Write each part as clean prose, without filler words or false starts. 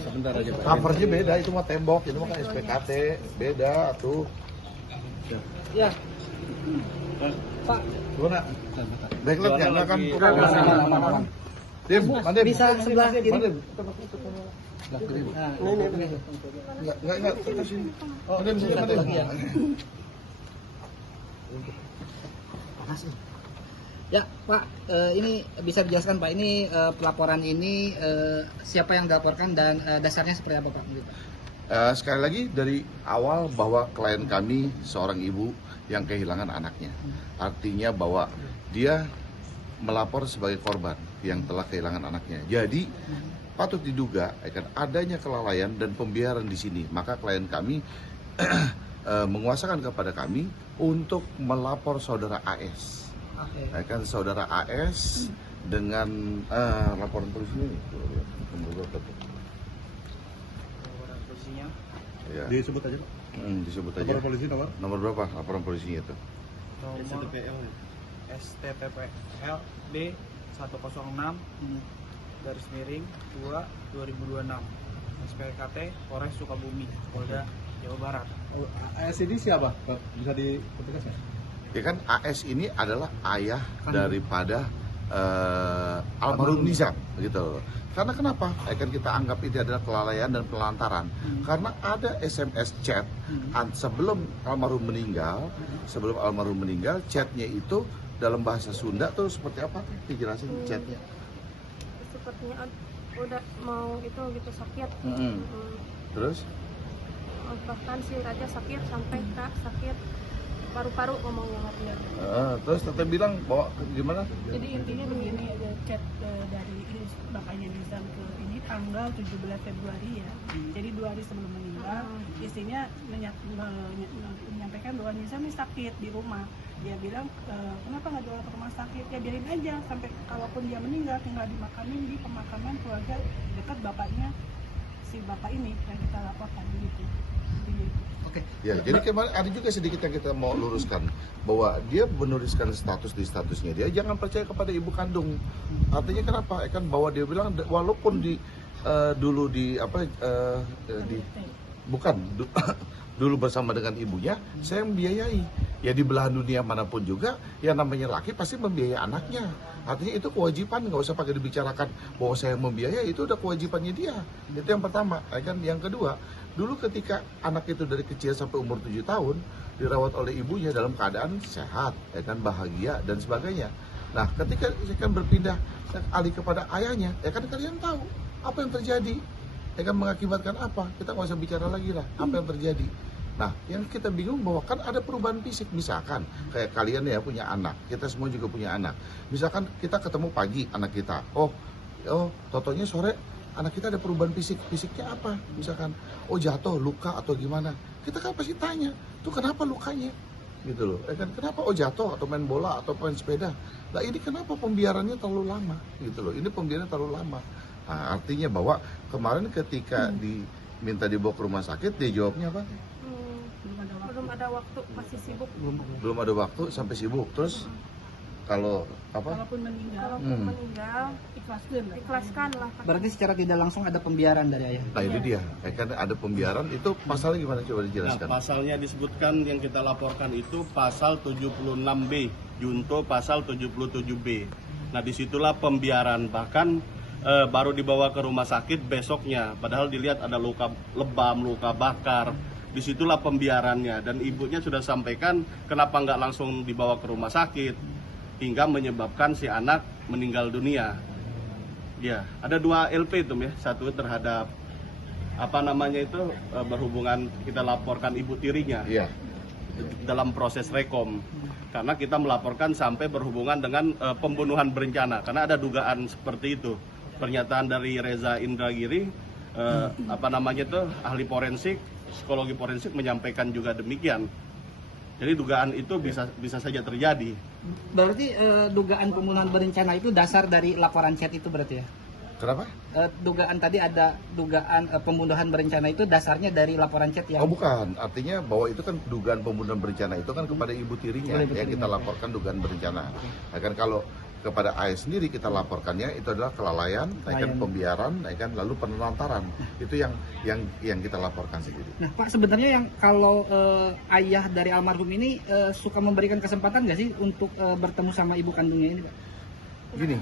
Sebentar aja Pak. Covernya beda, itu mah tembok, ini mah kan SPKT, beda tuh. Ya. Pak, Gimana? Backlight nggak kan? Aman. Dim, mana? bisa sebelah kiri. Mana? Nah, Enggak, ke sini. Oh, Dim, sini, satu Dim. lagi ya. Panas nih. Ya, Pak, ini bisa dijelaskan Pak, ini pelaporan ini siapa yang dilaporkan dan dasarnya seperti apa Pak? Sekali lagi dari awal bahwa klien kami seorang ibu yang kehilangan anaknya. Artinya bahwa dia melapor sebagai korban yang telah kehilangan anaknya. Jadi patut diduga akan adanya kelalaian dan pembiaran di sini. Maka klien kami menguasakan kepada kami untuk melapor saudara AS. Kan saudara AS dengan laporan polisi ini. Posisinya Ya. disebut aja Pak. Disebut aja. Laporan polisi Nomor berapa laporan polisinya itu? nomor STPPL B 106 garis miring 2 2026 SPKT Polres Sukabumi Polda Jawa Barat. AS ini siapa? Bisa dipertegas? Ya kan AS ini adalah ayah daripada almarhum Nizam gitu. Karena kenapa? Kan kita anggap ini adalah kelalaian dan pelantaran. Karena ada SMS chat sebelum almarhum meninggal, chatnya itu dalam bahasa Sunda tuh seperti apa? Dijelasin chatnya. Sepertinya udah mau itu gitu sakit. Terus? Bahkan si Raja sakit sampai kak sakit paru-paru ngomongnya dia. Terus teteh bilang bahwa gimana? Jadi intinya begini, ada chat dari bapaknya Nizam ke ini tanggal 17 Februari ya. Jadi 2 hari sebelum meninggal, istrinya menyampaikan bahwa Nizam ini sakit di rumah. Dia bilang, kenapa nggak dibawa ke rumah sakit? Ya biarin aja sampai kalaupun dia meninggal tinggal dimakamin di pemakaman keluarga dekat bapaknya si bapak ini yang kita laporkan gitu. Oke. Ya, jadi kemarin ada juga sedikit yang kita mau luruskan bahwa dia menuliskan status di statusnya dia jangan percaya kepada ibu kandung. Artinya kenapa? Kan bahwa dia bilang walaupun dulu dulu bersama dengan ibunya, saya membiayai. Ya di belahan dunia manapun juga, yang namanya laki pasti membiayai anaknya. Artinya itu kewajiban, nggak usah pakai dibicarakan bahwa saya membiayai, itu udah kewajibannya dia. Itu yang pertama. Kan yang kedua, dulu ketika anak itu dari kecil sampai umur 7 tahun dirawat oleh ibunya dalam keadaan sehat, kan bahagia dan sebagainya. Nah, ketika kan berpindah alih kepada ayahnya, kan kalian tahu apa yang terjadi. Kan mengakibatkan apa? Kita nggak usah bicara lagi lah apa yang terjadi. Nah, yang kita bingung bahwa kan ada perubahan fisik. Misalkan kayak kalian ya punya anak, kita semua juga punya anak. Misalkan kita ketemu pagi anak kita, totonya sore anak kita ada perubahan fisik. Fisiknya apa? Misalkan, jatuh, luka atau gimana? Kita kan pasti tanya, tuh kenapa lukanya? Gitu loh. Kan kenapa jatuh atau main bola atau main sepeda? Nah, ini kenapa pembiarannya terlalu lama? Gitu loh. Ini pembiaran terlalu lama. Nah, artinya bahwa kemarin ketika diminta dibawa ke rumah sakit, dia jawabnya apa? Belum ada waktu, masih sibuk. Belum ada waktu sampai sibuk. Terus kalau apa? Kalaupun meninggal, Ikhlaskan lah. Berarti secara tidak langsung ada pembiaran dari ayah. Nah, itu dia. Kan ada pembiaran, itu pasalnya gimana, coba dijelaskan. Nah, pasalnya disebutkan yang kita laporkan itu pasal 76B, junto pasal 77B. Nah, disitulah pembiaran. Bahkan baru dibawa ke rumah sakit besoknya, padahal dilihat ada luka lebam, luka bakar. Disitulah pembiarannya, dan ibunya sudah sampaikan kenapa nggak langsung dibawa ke rumah sakit, hingga menyebabkan si anak meninggal dunia. Ya, ada 2 LP itu ya, satu terhadap berhubungan kita laporkan ibu tirinya. Iya. Dalam proses rekom, karena kita melaporkan sampai berhubungan dengan pembunuhan berencana, karena ada dugaan seperti itu. Pernyataan dari Reza Indragiri, ahli forensik, psikologi forensik menyampaikan juga demikian. Jadi dugaan itu bisa saja terjadi. Berarti dugaan pembunuhan berencana itu dasar dari laporan chat itu berarti ya? Kenapa? Dugaan tadi ada dugaan pembunuhan berencana itu dasarnya dari laporan chat yang... Bukan, artinya bahwa itu kan dugaan pembunuhan berencana itu kan kepada ibu tirinya yang kita laporkan dugaan berencana. Nah, kan kalau kepada ayah sendiri kita laporkannya itu adalah kelalaian, pembiaran, lalu penelantaran. Itu yang kita laporkan sendiri. Nah Pak, sebenarnya yang kalau ayah dari almarhum ini suka memberikan kesempatan nggak sih untuk bertemu sama ibu kandungnya ini Pak? Gini,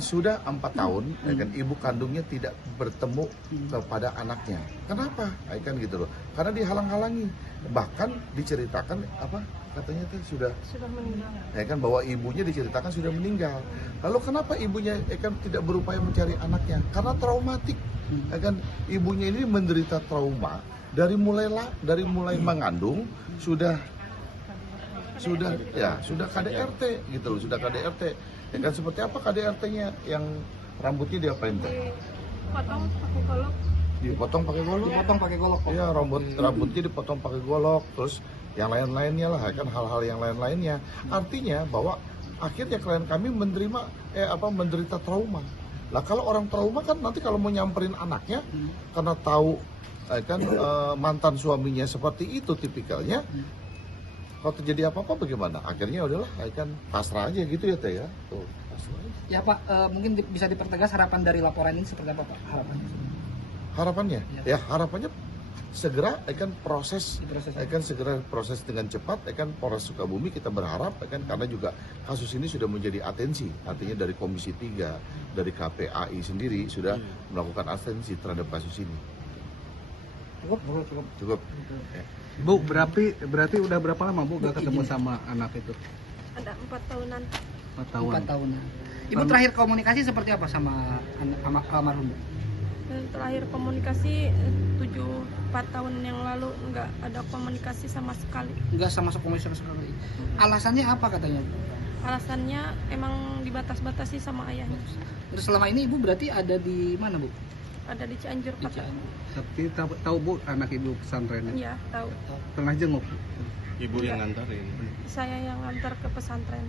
sudah 4 tahun, ibu kandungnya tidak bertemu kepada anaknya. Kenapa? Gitu loh. Karena dihalang-halangi. Bahkan diceritakan katanya sudah meninggal. Bahwa ibunya diceritakan sudah meninggal. Lalu kenapa ibunya tidak berupaya mencari anaknya? Karena traumatik. Ibunya ini menderita trauma dari mulai mengandung sudah KDRT gitu loh, sudah KDRT. Seperti apa KDRT-nya yang rambutnya diapain Pak? Dipotong pakai golok. Dipotong pakai golok. Iya, rambutnya dipotong pakai golok, terus yang lain-lainnya lah, hal-hal yang lain-lainnya. Artinya bahwa akhirnya klien kami menderita trauma. Lah kalau orang trauma kan nanti kalau mau nyamperin anaknya karena tahu mantan suaminya seperti itu tipikalnya, kalau terjadi apa-apa bagaimana? Akhirnya udahlah, pasrah aja gitu ya Teh ya. Tuh, pasrah aja. Ya Pak, mungkin bisa dipertegas harapan dari laporan ini seperti apa Pak? Harapannya? Ya harapannya segera segera proses dengan cepat. Polres Sukabumi kita berharap karena juga kasus ini sudah menjadi atensi, artinya dari Komisi 3, dari KPAI sendiri sudah melakukan atensi terhadap kasus ini. Cukup. Ya. Bu, berarti udah berapa lama Bu gak ketemu sama anak itu? Ada 4 tahunan. 4 tahunan. Ibu terakhir komunikasi seperti apa sama almarhum? Terakhir komunikasi 4 tahun yang lalu, nggak ada komunikasi sama sekali. Nggak sama komunikasi sama sekali. Alasannya apa katanya? Alasannya emang dibatas-batasi sama ayahnya. Terus selama ini ibu berarti ada di mana Bu? Ada di Cianjur, Pak. Tapi tahu Bu anak ibu pesantren? Iya, tahu. Pernah jenguk? Ibu yang nganterin. Saya yang ngantar ke pesantren.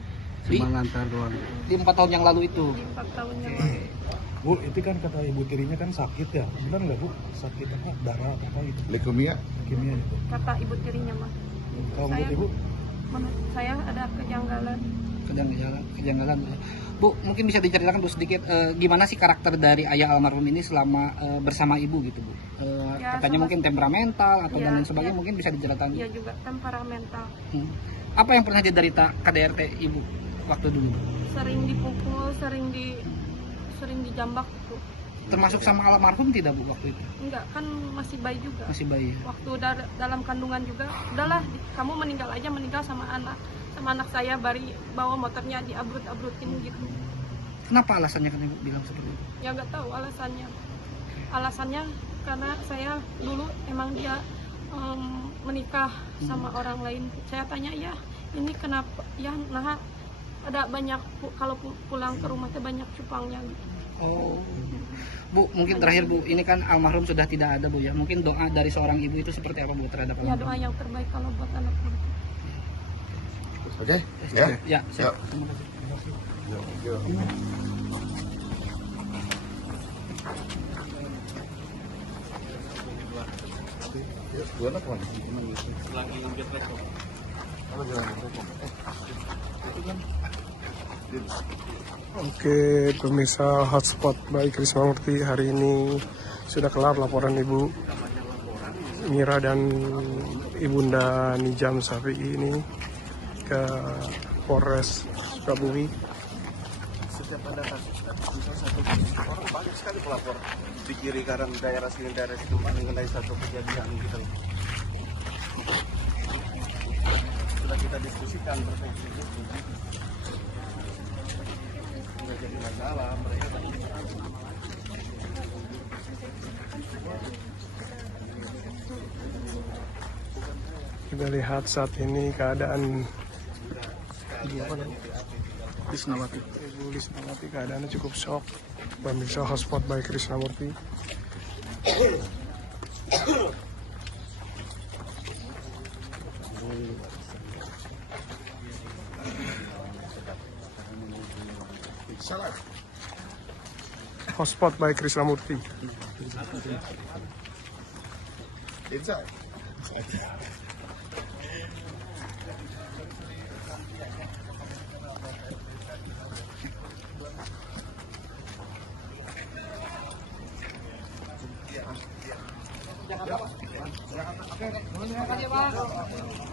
Cuma ngantar doang. Di 4 tahun yang lalu itu. Di 4 tahun yang lalu. Bu, itu kan kata ibu tirinya kan sakit ya, benar nggak Bu? Sakit apa? Darah apa gitu? Leukemia? Kimia itu. Kata ibu tirinya mah. Kalau menurut ibu? Menurut saya ada kejanggalan. Kejanggalan. Bu, mungkin bisa diceritakan Bu sedikit gimana sih karakter dari ayah almarhum ini selama bersama ibu gitu Bu? Ya, katanya mungkin temperamental atau dan lain sebagainya, ya. mungkin bisa diceritakan. Iya juga temperamental. Apa yang pernah diderita KDRT ibu waktu dulu? Sering dipukul, sering dijambak gitu. Termasuk sama almarhum tidak Bu waktu itu? Enggak, kan masih bayi juga. Masih bayi. Waktu dalam kandungan juga, udahlah kamu meninggal sama anak saya, bari bawa motornya diabrut-abrutin gitu. Kenapa alasannya kan ibu bilang seperti itu? Ya nggak tahu alasannya. Alasannya karena saya dulu emang dia menikah sama orang lain. Saya tanya ya ini kenapa? Ya nah ada banyak kalau pulang ke rumah tuh banyak cupangnya gitu. Oh, Bu, mungkin terakhir Bu, ini kan almarhum sudah tidak ada Bu ya. Mungkin doa dari seorang ibu itu seperti apa Bu terhadap Ya almarhum? doa yang terbaik kalau buat anaknya. Oke? Ya? Ya, siap. Terima kasih. Dua anak mana? Lagi nginjek rekor. Kalau jalan rekor. Itu kan. Oke, pemirsa Hotspot by Krisnamurti, hari ini sudah kelar laporan Ibu Mira dan Ibunda Nijam Syafi'i ini ke Polres Sukabumi. Setiap ada kasus kan bisa satu orang banyak sekali pelapor di kiri kanan daerah sini mengenai satu kejadian gitu. Sudah kita diskusikan berfungsi itu. Nggak jadi masalah mereka kan. Kita lihat saat ini keadaan Krisnamurti. Ibu Lisnawati, keadaannya cukup shock. Pemirsa Hotspot by Krisnamurti. Hotspot by Krisnamurti. Inside. Jakarta, Pak. Oke, terima kasih, Pak.